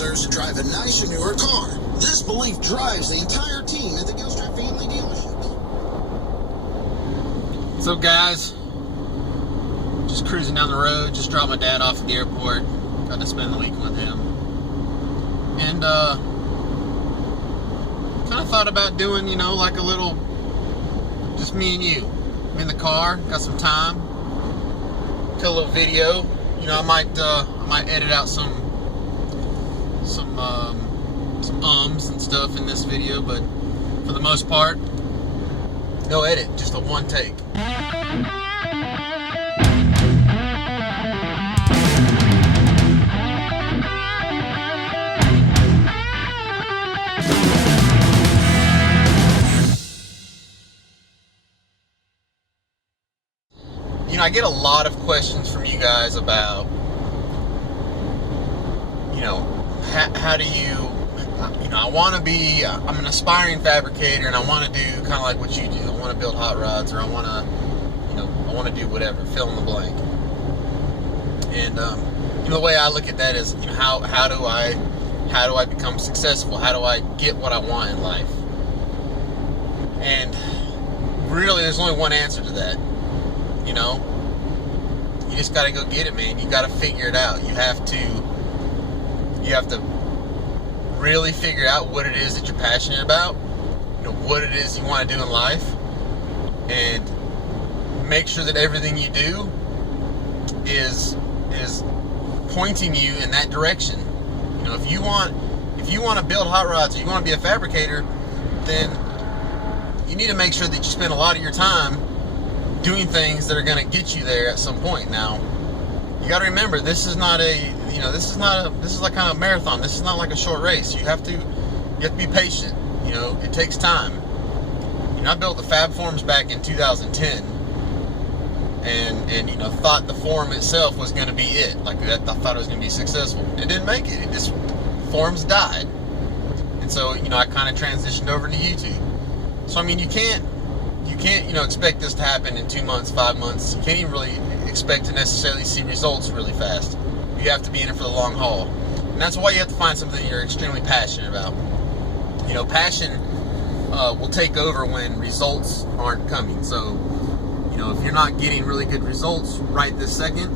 deserves to drive a nicer, newer car. This belief drives the entire team at the Gilstrap Family Dealerships. What's up, guys? Just cruising down the road. Just dropped my dad off at the airport. Got to spend the weekend with him. And kind of thought about doing, like a little, just me and you. I'm in the car, got some time. Got a little video. I might edit out some ums and stuff in this video, but for the most part, no edit, just a one take. I get a lot of questions from you guys about, how do you, I'm an aspiring fabricator and I want to do kind of like what you do. I want to build hot rods, or I want to do whatever, fill in the blank. And, the way I look at that is, how do I become successful? How do I get what I want in life? And really, there's only one answer to that. You just got to go get it, man. You got to figure it out. You have to really figure out what it is that you're passionate about, what it is you want to do in life, and make sure that everything you do is pointing you in that direction. If you want to build hot rods, or you want to be a fabricator, then you need to make sure that you spend a lot of your time doing things that are going to get you there at some point. Now, you got to remember, this is like kind of a marathon. This is not like a short race. You have to be patient. It takes time. I built the Fab Forms back in 2010, and thought the form itself was going to be it. I thought it was going to be successful. It didn't make it. It just, forms died. And so, I kind of transitioned over to YouTube. So, you can't expect this to happen in 2 months, 5 months. You can't even really expect to necessarily see results really fast. You have to be in it for the long haul. And that's why you have to find something you're extremely passionate about. Passion will take over when results aren't coming. So, if you're not getting really good results right this second,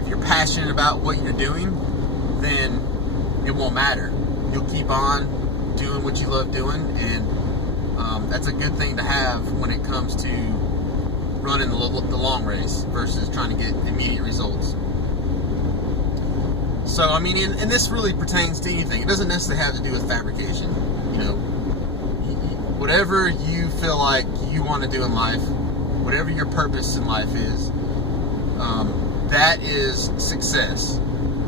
if you're passionate about what you're doing, then it won't matter. You'll keep on doing what you love doing, and that's a good thing to have when it comes to running the long race versus trying to get immediate results. So, and this really pertains to anything. It doesn't necessarily have to do with fabrication. Whatever you feel like you want to do in life, whatever your purpose in life is, that is success,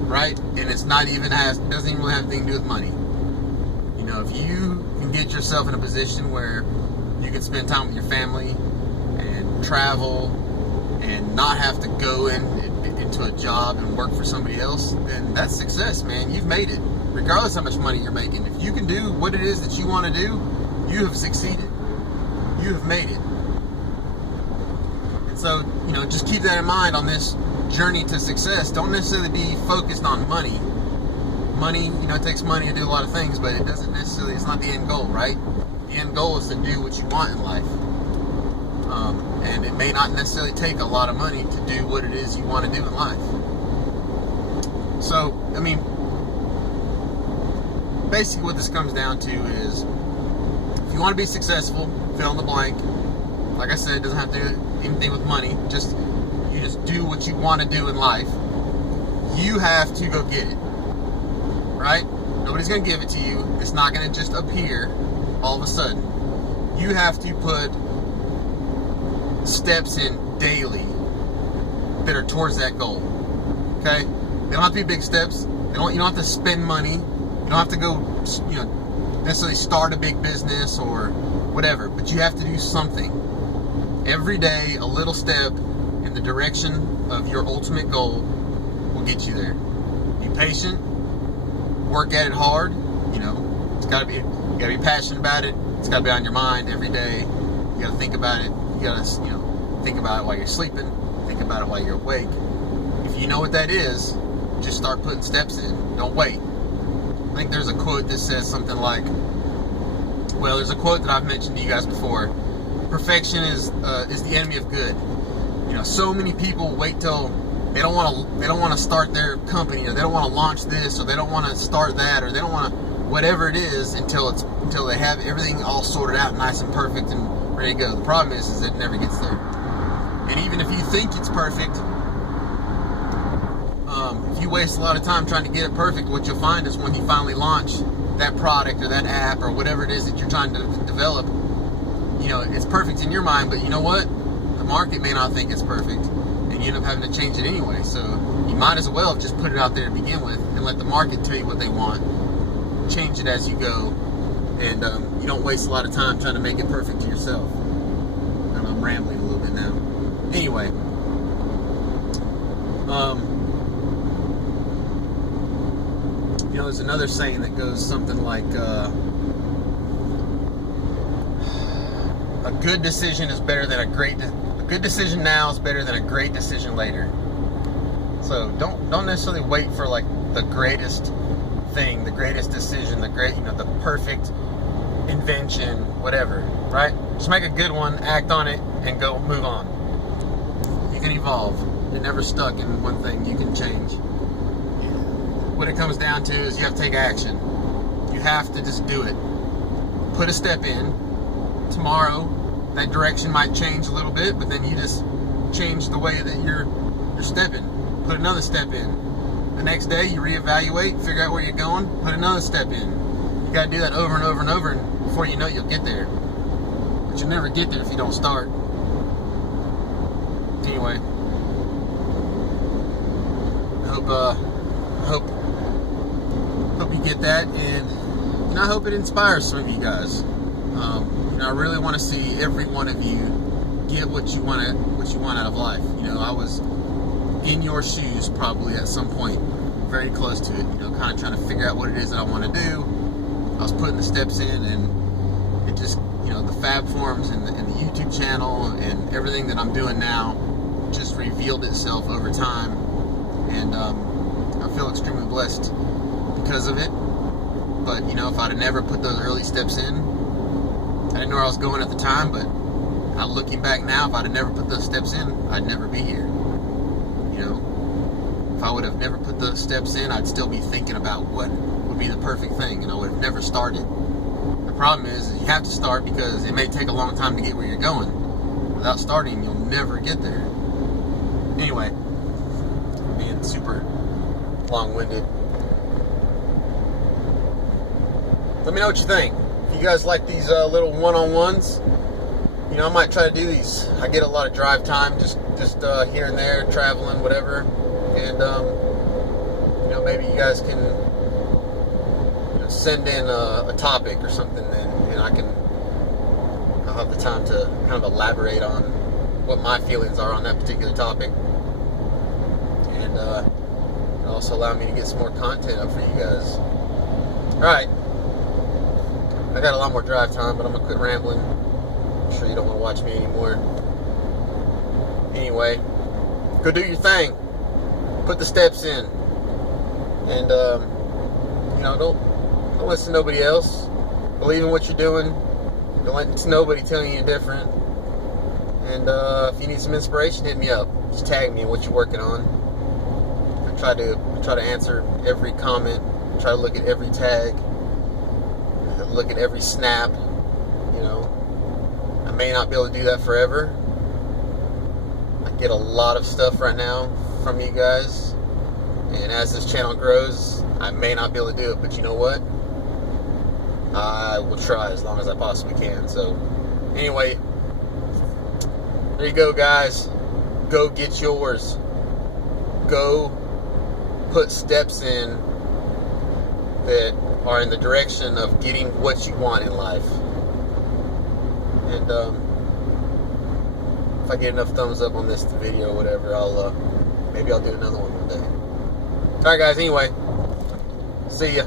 right? And doesn't even really have anything to do with money. If you can get yourself in a position where you can spend time with your family and travel and not have to go into a job and work for somebody else, then that's success, man. You've made it, regardless how much money you're making. If you can do what it is that you want to do, you have succeeded. You have made it. And so, just keep that in mind on this journey to success. Don't necessarily be focused on money. Money, it takes money to do a lot of things, but it's not the end goal, right? The end goal is to do what you want in life. And it may not necessarily take a lot of money to do what it is you want to do in life. So, basically what this comes down to is, if you want to be successful, fill in the blank. Like I said, it doesn't have to do anything with money. You just do what you want to do in life. You have to go get it. Right? Nobody's going to give it to you. It's not going to just appear all of a sudden. You have to put steps in daily that are towards that goal. Okay? They don't have to be big steps. You don't have to spend money. You don't have to go, necessarily start a big business or whatever. But you have to do something. Every day, a little step in the direction of your ultimate goal will get you there. Be patient. Work at it hard. You gotta be passionate about it. It's gotta be on your mind every day. You gotta think about it. You gotta, think about it while you're sleeping. Think about it while you're awake. If you know what that is, just start putting steps in. Don't wait. think there's a quote that says something like, well, there's a quote that I've mentioned to you guys before. Perfection is the enemy of good. You know, so many people wait till they don't want to start their company, or they don't want to launch this, or they don't want to start that, or they don't want to whatever it is until they have everything all sorted out, nice and perfect and ready to go. The problem is it never gets there. And even if you think it's perfect, if you waste a lot of time trying to get it perfect, what you'll find is when you finally launch that product or that app or whatever it is that you're trying to develop, you know, it's perfect in your mind, but you know what? The market may not think it's perfect, and you end up having to change it anyway. So you might as well just put it out there to begin with and let the market tell you what they want. Change it as you go, and you don't waste a lot of time trying to make it perfect to yourself. And I'm rambling a little bit now. Anyway, you know, there's another saying that goes something like, a good decision is better than a good decision now is better than a great decision later. So don't necessarily wait for like the greatest thing, the greatest decision, the perfect invention, whatever, right? Just make a good one, act on it, and go move on. You can evolve. You're never stuck in one thing. You can change. What it comes down to is you have to take action. You have to just do it. Put a step in. Tomorrow, that direction might change a little bit, but then you just change the way that you're stepping. Put another step in. The next day, you reevaluate, figure out where you're going, put another step in. You got to do that over and over and over, and before you know it, you'll get there. But you'll never get there if you don't start. Anyway, I hope you get that, and I hope it inspires some of you guys. I really want to see every one of you get what you want out of life. I was in your shoes probably at some point, very close to it, kind of trying to figure out what it is that I want to do. I was putting the steps in, and it just, the Fab Forums and the YouTube channel and everything that I'm doing now just revealed itself over time, and I feel extremely blessed because of it. But if I'd have never put those early steps in, I didn't know where I was going at the time, but looking back now, if I'd have never put those steps in, I'd never be here. If I would have never put those steps in, I'd still be thinking about what would be the perfect thing, and I would have never started. The problem is you have to start, because it may take a long time to get where you're going. Without starting, you'll never get there. Anyway, being super long-winded. Let me know what you think. If you guys like these little one-on-ones, I might try to do these. I get a lot of drive time, just here and there, traveling, whatever. And maybe you guys can send in a topic or something, and I'll have the time to kind of elaborate on what my feelings are on that particular topic, and it'll also allow me to get some more content up for you guys. All right, I got a lot more drive time, but I'm gonna quit rambling. I'm sure you don't want to watch me anymore. Anyway, go do your thing. Put the steps in, and don't listen to nobody else. Believe in what you're doing. Don't let nobody tell you different. And if you need some inspiration, hit me up. Just tag me in what you're working on. I try to answer every comment. Try to look at every tag. Look at every snap. I may not be able to do that forever. I get a lot of stuff right now from you guys, and as this channel grows, I may not be able to do it, but you know what? I will try as long as I possibly can. So anyway, there you go, guys. Go get yours. Go put steps in that are in the direction of getting what you want in life. And if I get enough thumbs up on this video or whatever, maybe I'll do another one one day. Alright guys, anyway, see ya.